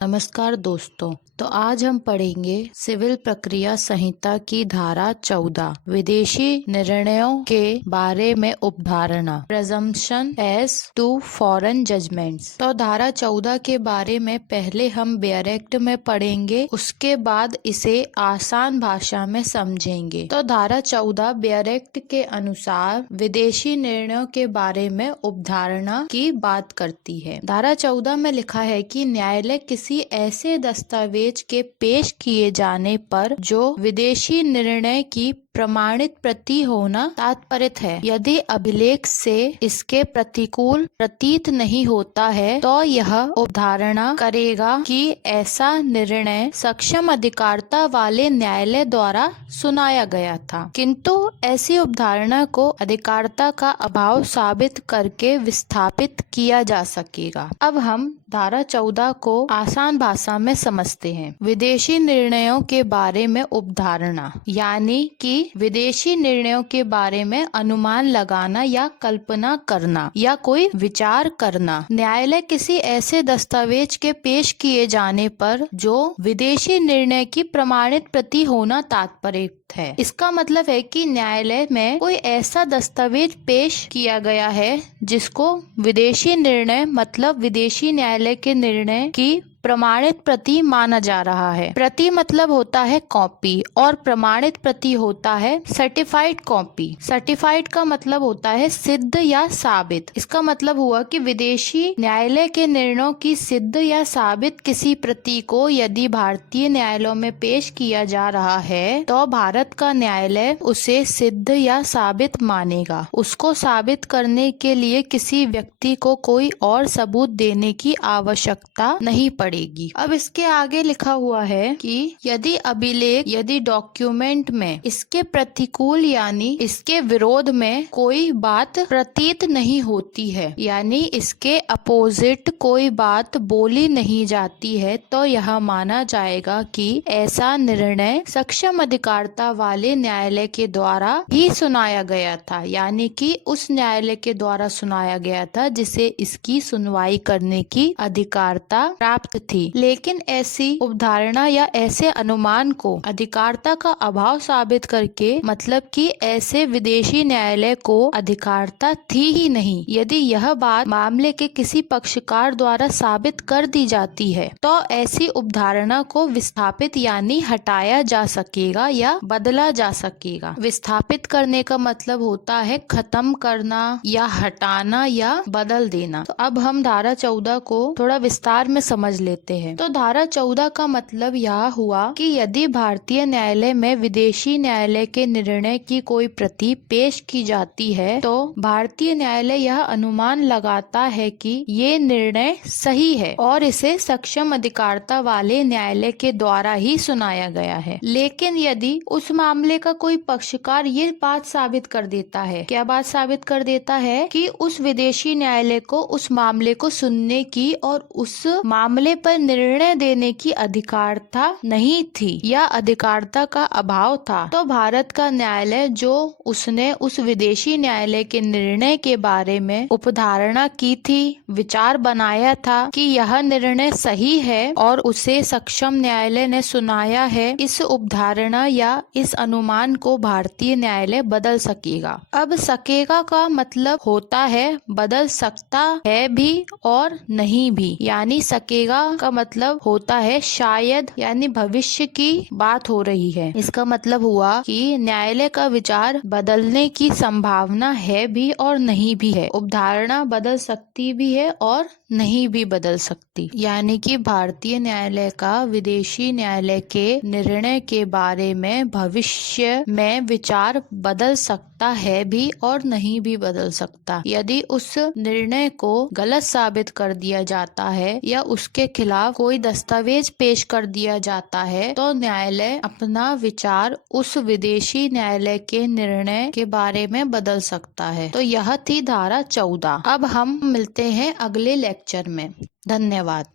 नमस्कार दोस्तों। तो आज हम पढ़ेंगे सिविल प्रक्रिया संहिता की धारा 14 विदेशी निर्णयों के बारे में उपधारणा प्रेजम्पशन एज टू फॉरेन जजमेंट्स। तो धारा 14 के बारे में पहले हम बेयर एक्ट में पढ़ेंगे, उसके बाद इसे आसान भाषा में समझेंगे। तो धारा 14 बेयर एक्ट के अनुसार विदेशी निर्णयों के बारे में उपधारणा की बात करती है। धारा 14 में लिखा है कि न्यायालय किसी ऐसे दस्तावेज के पेश किए जाने पर जो विदेशी निर्णय की प्रमाणित प्रति होना तात्पर्य है, यदि अभिलेख से इसके प्रतिकूल प्रतीत नहीं होता है तो यह उपधारणा करेगा कि ऐसा निर्णय सक्षम अधिकारिता वाले न्यायालय द्वारा सुनाया गया था, किंतु ऐसी उपधारणा को अधिकारिता का अभाव साबित करके विस्थापित किया जा सकेगा। अब हम धारा 14 को आसान भाषा में समझते हैं। विदेशी निर्णयों के बारे में उपधारणा यानी कि विदेशी निर्णयों के बारे में अनुमान लगाना या कल्पना करना या कोई विचार करना। न्यायालय किसी ऐसे दस्तावेज के पेश किए जाने पर जो विदेशी निर्णय की प्रमाणित प्रति होना तात्पर्य है। इसका मतलब है कि न्यायालय में कोई ऐसा दस्तावेज पेश किया गया है जिसको विदेशी निर्णय मतलब विदेशी न्यायालय के निर्णय की प्रमाणित प्रति माना जा रहा है। प्रति मतलब होता है कॉपी और प्रमाणित प्रति होता है सर्टिफाइड कॉपी। सर्टिफाइड का मतलब होता है सिद्ध या साबित। इसका मतलब हुआ कि विदेशी न्यायालय के निर्णयों की सिद्ध या साबित किसी प्रति को यदि भारतीय न्यायालयों में पेश किया जा रहा है तो भारत का न्यायालय उसे सिद्ध या साबित मानेगा। उसको साबित करने के लिए किसी व्यक्ति को कोई और सबूत देने की आवश्यकता नहीं पड़ेगी। अब इसके आगे लिखा हुआ है कि यदि अभिलेख यदि डॉक्यूमेंट में इसके प्रतिकूल यानी इसके विरोध में कोई बात प्रतीत नहीं होती है, यानी इसके अपोजिट कोई बात बोली नहीं जाती है, तो यह माना जाएगा कि ऐसा निर्णय सक्षम अधिकारिता वाले न्यायालय के द्वारा ही सुनाया गया था, यानी कि उस न्यायालय के द्वारा सुनाया गया था जिसे इसकी सुनवाई करने की अधिकारिता प्राप्त थी। लेकिन ऐसी उपधारणा या ऐसे अनुमान को अधिकारिता का अभाव साबित करके मतलब कि ऐसे विदेशी न्यायालय को अधिकारिता थी ही नहीं, यदि यह बात मामले के किसी पक्षकार द्वारा साबित कर दी जाती है तो ऐसी उपधारणा को विस्थापित यानी हटाया जा सकेगा या बदला जा सकेगा। विस्थापित करने का मतलब होता है खत्म करना या हटाना या बदल देना। तो अब हम धारा 14 को थोड़ा विस्तार में समझ लेते हैं। तो धारा 14 का मतलब यह हुआ कि यदि भारतीय न्यायालय में विदेशी न्यायालय के निर्णय की कोई प्रति पेश की जाती है तो भारतीय न्यायालय यह अनुमान लगाता है कि ये निर्णय सही है और इसे सक्षम अधिकारिता वाले न्यायालय के द्वारा ही सुनाया गया है। लेकिन यदि उस मामले का कोई पक्षकार ये बात साबित कर देता है, क्या बात साबित कर देता है कि उस विदेशी न्यायालय को उस मामले को सुनने की और उस मामले पर निर्णय देने की अधिकारिता नहीं थी या अधिकारिता का अभाव था, तो भारत का न्यायालय जो उसने उस विदेशी न्यायालय के निर्णय के बारे में उपधारणा की थी, विचार बनाया था कि यह निर्णय सही है और उसे सक्षम न्यायालय ने सुनाया है, इस उपधारणा या इस अनुमान को भारतीय न्यायालय बदल सकेगा। अब सकेगा का मतलब होता है बदल सकता है भी और नहीं भी, यानी सकेगा का मतलब होता है शायद यानी भविष्य की बात हो रही है। इसका मतलब हुआ कि न्यायालय का विचार बदलने की संभावना है भी और नहीं भी है। उपधारणा बदल सकती भी है और नहीं भी बदल सकती, यानी कि भारतीय न्यायालय का विदेशी न्यायालय के निर्णय के बारे में भविष्य में विचार बदल सकता है भी और नहीं भी बदल सकता। यदि उस निर्णय को गलत साबित कर दिया जाता है या उसके खिलाफ कोई दस्तावेज पेश कर दिया जाता है तो न्यायालय अपना विचार उस विदेशी न्यायालय के निर्णय के बारे में बदल सकता है। तो यह थी धारा 14। अब हम मिलते हैं अगले लेक्चर में। धन्यवाद।